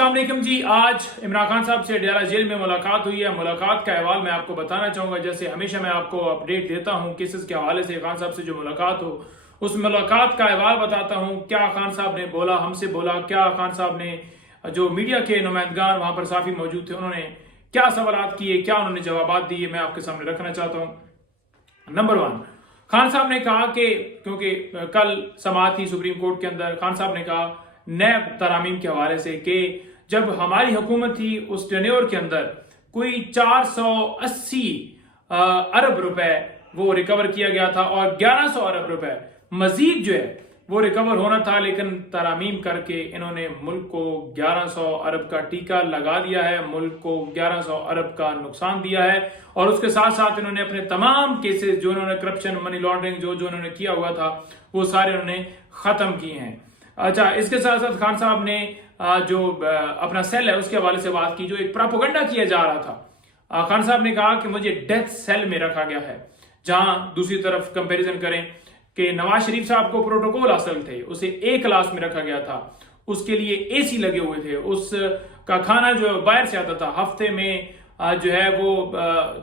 अस्सलाम वालेकुम जी। आज इमरान खान साहब से अडयाला जेल में मुलाकात हुई है। मुलाकात का अहवाल मैं आपको बताना चाहूँगा। जैसे हमेशा मैं आपको अपडेट देता हूँ केसेस के हवाले से, खान साहब से जो मुलाकात हो उस मुलाकात का अहवाल बताता हूँ। क्या खान साहब ने बोला, हमसे बोला, क्या खान साहब ने, जो मीडिया के नुमाइंदगान वहाँ पर साफी मौजूद थे, उन्होंने क्या सवालात किए, क्या उन्होंने जवाबात दिए, मैं आपके सामने रखना चाहता हूँ। नंबर 1, खान साहब ने कहा कि क्योंकि कल समाअत थी सुप्रीम कोर्ट के अंदर, खान साहब ने कहा नैब तरामीम के हवाले से कि जब हमारी हुकूमत थी उस टेन्योर के अंदर कोई 480 अरब रुपए वो रिकवर किया गया था और 1100 अरब रुपए मजीद जो है वो रिकवर होना था, लेकिन तरामीम करके इन्होंने मुल्क को 1100 अरब का टीका लगा दिया है, मुल्क को 1100 अरब का नुकसान दिया है। और उसके साथ साथ इन्होंने अपने तमाम केसेस जो इन्होंने करप्शन, मनी लॉन्ड्रिंग जो इन्होंने किया हुआ था वो सारे उन्होंने खत्म किए हैं। अच्छा, इसके साथ साथ खान साहब ने जो अपना सेल है उसके हवाले से बात की, जो एक प्रोपेगेंडा किया जा रहा था। खान साहब ने कहा कि मुझे डेथ सेल में रखा गया है, जहां दूसरी तरफ कंपैरिजन करें कि नवाज शरीफ साहब को प्रोटोकॉल हासिल थे, उसे ए क्लास में रखा गया था, उसके लिए एसी लगे हुए थे, उसका खाना जो बाहर से आता था, हफ्ते में जो है वो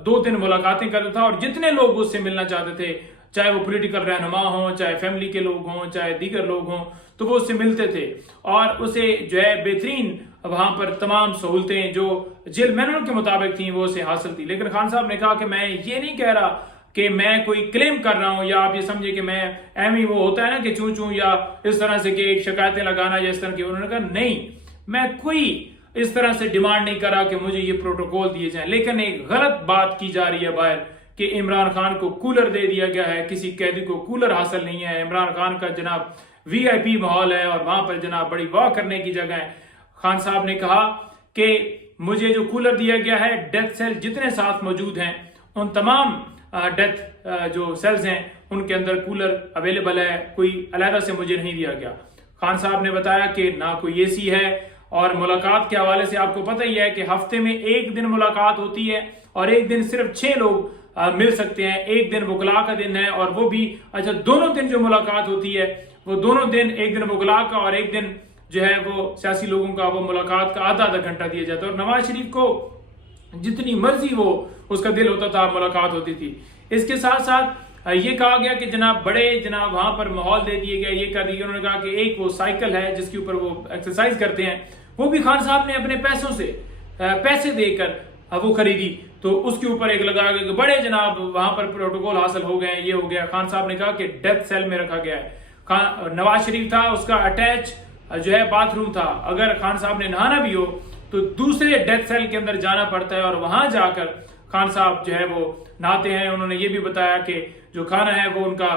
2-3 मुलाकातें करता था और जितने लोग उससे मिलना चाहते थे, चाहे वो पॉलिटिकल रहनुमा हो, चाहे फैमिली के लोग हों, चाहे दीगर लोग हों, तो वो उससे मिलते थे और उसे जो है बेहतरीन वहां पर तमाम सहूलतें जो जेल मैनुअल के मुताबिक थी वो उसे हासिल थी। लेकिन खान साहब ने कहा कि मैं ये नहीं कह रहा कि मैं कोई क्लेम कर रहा हूं, या आप ये समझे कि मैं एमी वो होता है ना कि चूं चूं या इस तरह से कि शिकायतें लगाना या इस तरह की। उन्होंने कहा नहीं, मैं कोई इस तरह से डिमांड नहीं कर रहा कि मुझे ये प्रोटोकॉल दिए जाए, लेकिन एक गलत बात की जा रही है बाहर कि इमरान खान को कूलर दे दिया गया है, किसी कैदी को कूलर हासिल नहीं है, इमरान खान का जनाब वीआईपी माहौल है और वहां पर जनाब बड़ी वाह करने की जगह है। खान साहब ने कहा कि मुझे जो कूलर दिया गया है, डेथ सेल जितने साथ मौजूद हैं उन तमाम डेथ जो सेल्स हैं उनके अंदर कूलर अवेलेबल है, कोई अलहदा से मुझे नहीं दिया गया। खान साहब ने बताया कि ना कोई एसी है और मुलाकात के हवाले से आपको पता ही है कि हफ्ते में एक दिन मुलाकात होती है और एक दिन सिर्फ 6 लोग मिल सकते हैं। एक दिन वकला का दिन है और वो भी अच्छा दोनों दिन जो मुलाकात होती है वो दोनों दिन, एक दिन वकला का और एक दिन जो है वो सियासी लोगों का, वो मुलाकात का आधा घंटा दिया जाता है। और नवाज शरीफ को जितनी मर्जी वो उसका दिल होता था मुलाकात होती थी। इसके साथ साथ ये कहा गया कि जनाब बड़े जनाब वहां पर माहौल दे दिए गए, ये कर दिए। उन्होंने कहा कि एक वो साइकिल है जिसके ऊपर वो एक्सरसाइज करते हैं, वो भी खान साहब ने अपने पैसों से पैसे देकर वो खरीदी, तो उसके ऊपर एक लगा गया कि बड़े जनाब वहां पर प्रोटोकॉल हासिल हो गए, ये हो गया। खान साहब ने कहा कि डेथ सेल में रखा गया है। नवाज शरीफ था, उसका अटैच जो है बाथरूम था, अगर खान साहब ने नहाना भी हो तो दूसरे डेथ सेल के अंदर जाना पड़ता है और वहां जाकर खान साहब जो है वो नहाते हैं। उन्होंने ये भी बताया कि जो खाना है वो उनका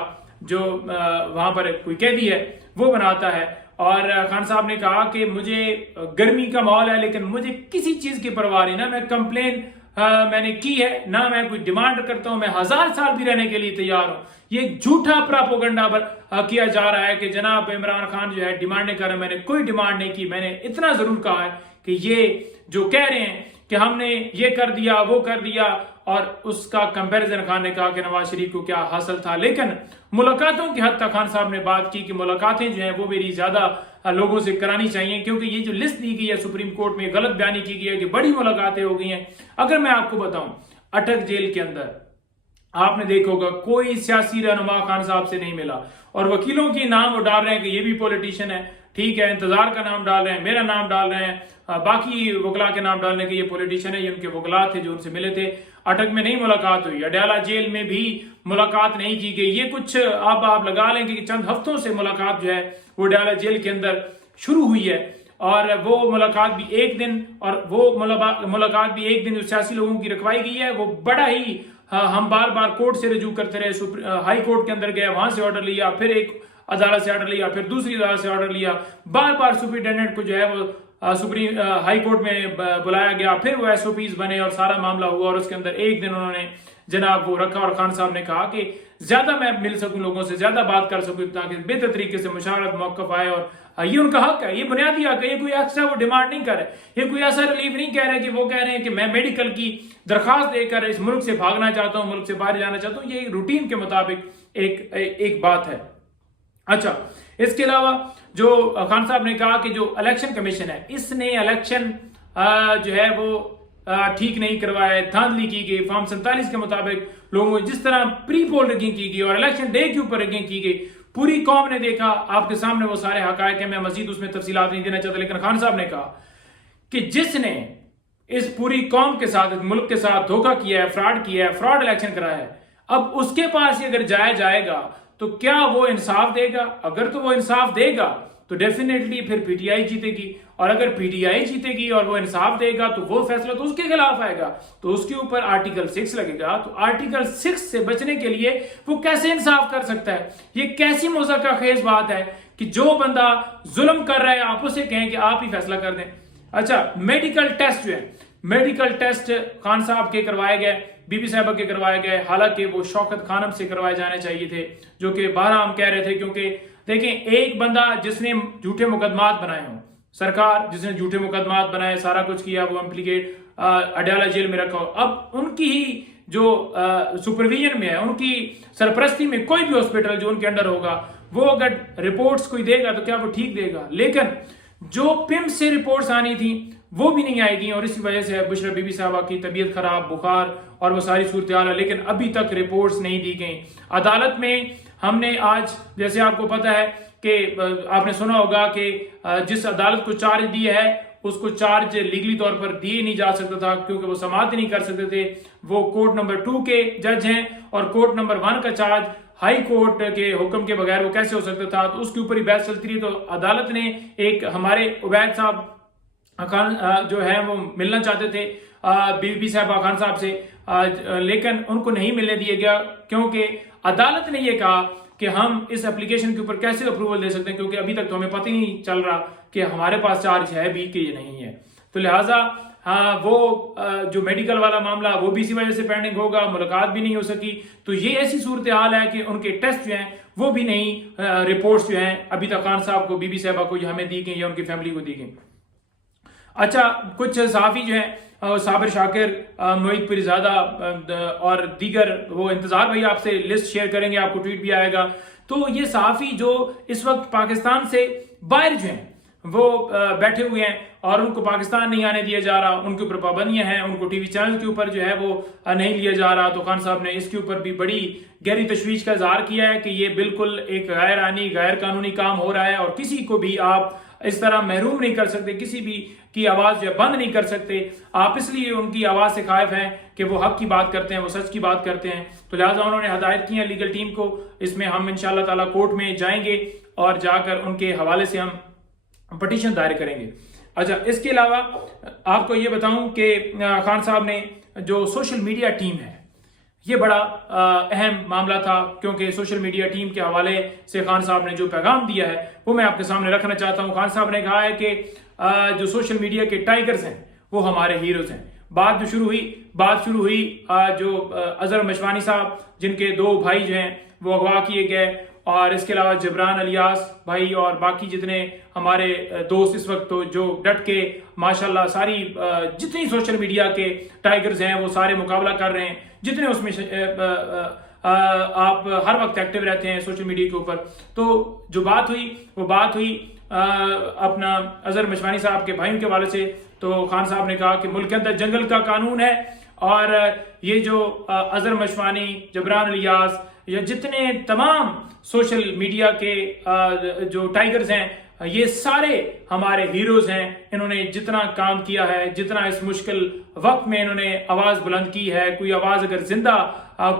जो वहां पर कोई कैदी है वो बनाता है। और खान साहब ने कहा कि मुझे गर्मी का माहौल है लेकिन मुझे किसी चीज की परवाह नहीं, ना मैं कंप्लेन मैंने की है, ना मैं कोई डिमांड करता हूं, मैं 1000 साल भी रहने के लिए तैयार हूं। ये झूठा प्रोपेगेंडा किया जा रहा है कि जनाब इमरान खान जो है डिमांड नहीं कर रहे, मैंने कोई डिमांड नहीं की। मैंने इतना जरूर कहा है कि ये जो कह रहे हैं कि हमने ये कर दिया वो कर दिया, और उसका कंपैरिजन खान ने कहा कि नवाज शरीफ को क्या हासिल था। लेकिन मुलाकातों की हद तक खान साहब ने बात की कि मुलाकातें जो हैं वो मेरी ज्यादा लोगों से करानी चाहिए, क्योंकि ये जो लिस्ट दी गई है सुप्रीम कोर्ट में, गलत बयानी की गई है कि बड़ी मुलाकातें हो गई हैं। अगर मैं आपको बताऊं, अटक जेल के अंदर आपने देखा होगा कोई सियासी रहनुमा खान साहब से नहीं मिला, और वकीलों के नाम वो डाल रहे हैं कि ये भी पॉलिटिशियन है, ठीक है, इंतजार का नाम डाल रहे हैं, मेरा नाम डाल रहे हैं, बाकी वकला के नाम डालने के ये पॉलिटिशियन है, ये उनके वकला थे जो उनसे मिले थे। अटक में नहीं मुलाकात हुई, अडयाला जेल में भी मुलाकात नहीं की गई। ये कुछ अब आप लगा लेंगे कि चंद हफ्तों से मुलाकात जो है वो अडयाला जेल के अंदर शुरू हुई है, और वो मुलाकात भी एक दिन, और वो मुलाकात भी एक दिन जो सियासी लोगों की रखवाई गई है वो बड़ा ही हम बार बार कोर्ट से रजू करते रहे, हाई कोर्ट के अंदर गए, वहां से ऑर्डर लिया, फिर एक अदालत से ऑर्डर लिया, फिर दूसरी अदालत से ऑर्डर लिया, बार बार सुपरिटेंडेंट को जो है वो सुप्रीम हाई कोर्ट में बुलाया गया, फिर वो एसओपीज बने और सारा मामला हुआ, और उसके अंदर एक दिन उन्होंने जनाब वो रखा। और खान साहब ने कहा कि ज्यादा मैं मिल सकूं लोगों से, ज्यादा बात कर सकूं, ताकि बेहतर तरीके से मुशावरत मौकफ आए, और ये उनका हक है, ये बुनियादी हक है। ये कोई एक्स्ट्रा वो डिमांड नहीं कर रहे, ये कोई ऐसा रिलीफ नहीं कह रहे कि वो कह रहे हैं कि मैं मेडिकल की दरखास्त देकर इस मुल्क से भागना चाहता हूं, मुल्क से बाहर जाना चाहता हूं। ये रूटीन के मुताबिक एक बात है। अच्छा, इसके अलावा जो खान साहब ने कहा कि जो इलेक्शन कमीशन है इसने इलेक्शन जो है वो ठीक नहीं करवाया है, धांधली की गई, फॉर्म 47 के मुताबिक लोगों को जिस तरह प्री पोल रैगिंग की गई और इलेक्शन डे के ऊपर रैगिंग की गई, पूरी कौम ने देखा, आपके सामने वो सारे हकायक है, मैं मजीद उसमें तफसीलात नहीं देना चाहता, लेकिन खान साहब ने कहा कि जिसने इस पूरी कौम के साथ, इस मुल्क के साथ धोखा किया है, फ्रॉड किया है, फ्रॉड इलेक्शन कराया है, अब उसके पास अगर जाया जाएगा तो क्या वो इंसाफ देगा? अगर तो वो इंसाफ देगा तो डेफिनेटली फिर पीटीआई जीतेगी, और अगर पीटीआई जीतेगी और वो इंसाफ देगा तो वो फैसला तो उसके खिलाफ आएगा, तो उसके ऊपर आर्टिकल 6 लगेगा। तो आर्टिकल 6 से बचने के लिए वो कैसे इंसाफ कर सकता है? ये कैसी मौज़ा खेज बात है कि जो बंदा जुल्म कर रहा है आप उसे कहें कि आप ही फैसला कर दें। अच्छा, मेडिकल टेस्ट जो है, मेडिकल टेस्ट खान साहब के करवाए गए, बीबी साहबा के करवाए गए, हालांकि वो शौकत खानम से करवाए जाने चाहिए थे, जो कि बारह हम कह रहे थे, क्योंकि देखें एक बंदा जिसने झूठे मुकदमात बनाए हों, सरकार जिसने झूठे मुकदमात बनाए, सारा कुछ किया, वो इम्प्लीकेट अडयाला जेल में रखा हो, अब उनकी ही जो सुपरविजन में है, उनकी सरपरस्ती में कोई भी हॉस्पिटल जो उनके अंडर होगा, वो अगर रिपोर्ट्स कोई देगा तो क्या वो ठीक देगा? लेकिन जो पिम से रिपोर्ट्स आनी थी वो भी नहीं आएगी, और इसी वजह से बुशरा बीबी साहबा की तबीयत खराब, बुखार और वो सारी सूरत हाल है, लेकिन अभी तक रिपोर्ट्स नहीं दी गई। अदालत में हमने आज, जैसे आपको पता है कि आपने सुना होगा कि जिस अदालत को चार्ज दिया है उसको चार्ज लीगली तौर पर दिए नहीं जा सकता था, क्योंकि वो समाअत नहीं कर सकते थे, वो कोर्ट नंबर 2 के जज हैं, और कोर्ट नंबर 1 का चार्ज हाई कोर्ट के हुक्म के बगैर वो कैसे हो सकता था, तो उसके ऊपर ही बहस चलती रही। तो अदालत ने एक हमारे उबैद साहब खान जो है वो मिलना चाहते थे बीबी साहबा खान साहब से, लेकिन उनको नहीं मिलने दिया गया, क्योंकि अदालत ने ये कहा कि हम इस एप्लीकेशन के ऊपर कैसे अप्रूवल दे सकते हैं, क्योंकि अभी तक तो हमें पता ही नहीं चल रहा कि हमारे पास चार्ज है भी कि ये नहीं है। तो लिहाजा वो जो मेडिकल वाला मामला वो भी इसी वजह से पेंडिंग होगा, मुलाकात भी नहीं हो सकी। तो ये ऐसी सूरत हाल है कि उनके टेस्ट जो हैं वो भी नहीं, रिपोर्ट्स जो हैं अभी तक खान साहब को, बीबी साहबा को हमें दी गई या उनकी फैमिली को दी गई। अच्छा, कुछ सहाफ़ी जो है साबिर शाकिर, मोहित पिरज़ादा और दीगर, वो इंतजार भाई आपसे लिस्ट शेयर करेंगे, आपको ट्वीट भी आएगा। तो ये सहाफ़ी जो इस वक्त पाकिस्तान से बाहर जो हैं वो बैठे हुए हैं और उनको पाकिस्तान नहीं आने दिया जा रहा, उनके ऊपर पाबंदियां हैं, उनको टीवी चैनल के ऊपर जो है वो नहीं लिया जा रहा। तो खान साहब ने इसके ऊपर भी बड़ी गहरी तशवीश का इजहार किया है कि ये बिल्कुल एक गैर आनी, गैर कानूनी काम हो रहा है, और किसी को भी आप इस तरह महरूम नहीं कर सकते, किसी भी की आवाज जो है बंद नहीं कर सकते। आप इसलिए उनकी आवाज से खाइफ हैं कि वो हक की बात करते हैं, वो सच की बात करते हैं। तो लिहाजा उन्होंने हदायत की है लीगल टीम को, इसमें हम इंशाअल्लाह ताला कोर्ट में जाएंगे और जाकर उनके हवाले से हम पटिशन दायर करेंगे। अच्छा, इसके अलावा आपको ये बताऊं कि खान साहब ने जो सोशल मीडिया टीम है, ये बड़ा अहम मामला था, क्योंकि सोशल मीडिया टीम के हवाले से खान साहब ने जो पैगाम दिया है वो मैं आपके सामने रखना चाहता हूं। खान साहब ने कहा है कि जो सोशल मीडिया के टाइगर्स हैं वो हमारे हीरोज हैं। बात शुरू हुई जो अजहर मशवानी साहब, जिनके 2 भाई जो हैं वो अगवा किए गए, और इसके अलावा जबरान अलियास भाई और बाकी जितने हमारे दोस्त इस वक्त तो जो डट के माशाल्लाह सारी जितनी सोशल मीडिया के टाइगर्स हैं वो सारे मुकाबला कर रहे हैं, जितने उसमें आप हर वक्त एक्टिव रहते हैं सोशल मीडिया के ऊपर। तो जो बात हुई अपना अजहर मशवानी साहब के भाइयों के हवाले से, तो खान साहब ने कहा कि मुल्क के अंदर जंगल का कानून है, और ये जो अजहर मशवानी, जबरान अलियास या जितने तमाम सोशल मीडिया के जो टाइगर्स हैं, ये सारे हमारे हीरोज हैं। इन्होंने जितना काम किया है, जितना इस मुश्किल वक्त में इन्होंने आवाज बुलंद की है, कोई आवाज अगर जिंदा,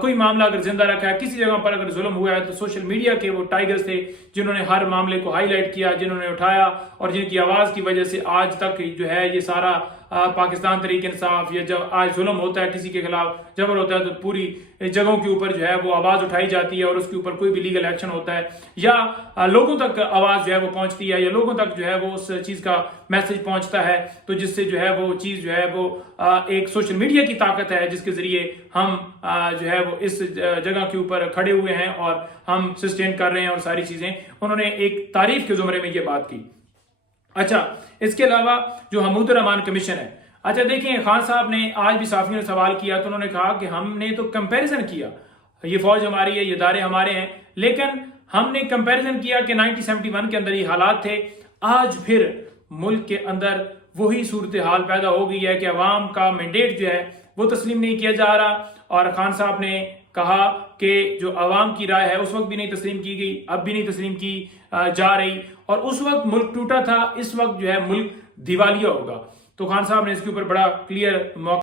कोई मामला अगर जिंदा रखा है, किसी जगह पर अगर जुल्म हुआ है, तो सोशल मीडिया के वो टाइगर्स थे जिन्होंने हर मामले को हाईलाइट किया, जिन्होंने उठाया, और जिनकी आवाज की वजह से आज तक जो है ये सारा पाकिस्तान तहरीक इंसाफ, या जब आज जुल्म होता है, किसी के खिलाफ जबर होता है, तो पूरी जगहों के ऊपर जो है वो आवाज उठाई जाती है और उसके ऊपर कोई भी लीगल एक्शन होता है, या लोगों तक आवाज जो है वो पहुंचती है, या लोगों तक जो है वो उस चीज का मैसेज पहुंचता है। तो जिससे जो है वो चीज जो है वो एक सोशल मीडिया की ताकत है, जिसके जरिए हम जो है वो इस जगह के ऊपर खड़े हुए हैं और हम सस्टेन कर रहे हैं और सारी चीजें। उन्होंने एक तारीफ के जुमरे में ये बात की। अच्छा, इसके अलावा जो हमूद रहमान कमीशन है, अच्छा देखिए, खान साहब ने आज भी साफियों ने सवाल किया, तो उन्होंने कहा कि हमने तो कंपैरिजन किया, ये फौज हमारी है, ये इदारे हमारे हैं, लेकिन ہم نے کمپیریزن کیا کہ 1971 کے اندر یہ حالات تھے، آج پھر ملک کے اندر وہی صورتحال پیدا ہو گئی ہے کہ عوام کا مینڈیٹ جو ہے وہ تسلیم نہیں کیا جا رہا، اور خان صاحب نے کہا کہ جو عوام کی رائے ہے اس وقت بھی نہیں تسلیم کی گئی، اب بھی نہیں تسلیم کی جا رہی، اور اس وقت ملک ٹوٹا تھا، اس وقت جو ہے ملک دیوالیہ ہوگا۔ تو خان صاحب نے اس کے اوپر بڑا کلیئر موقع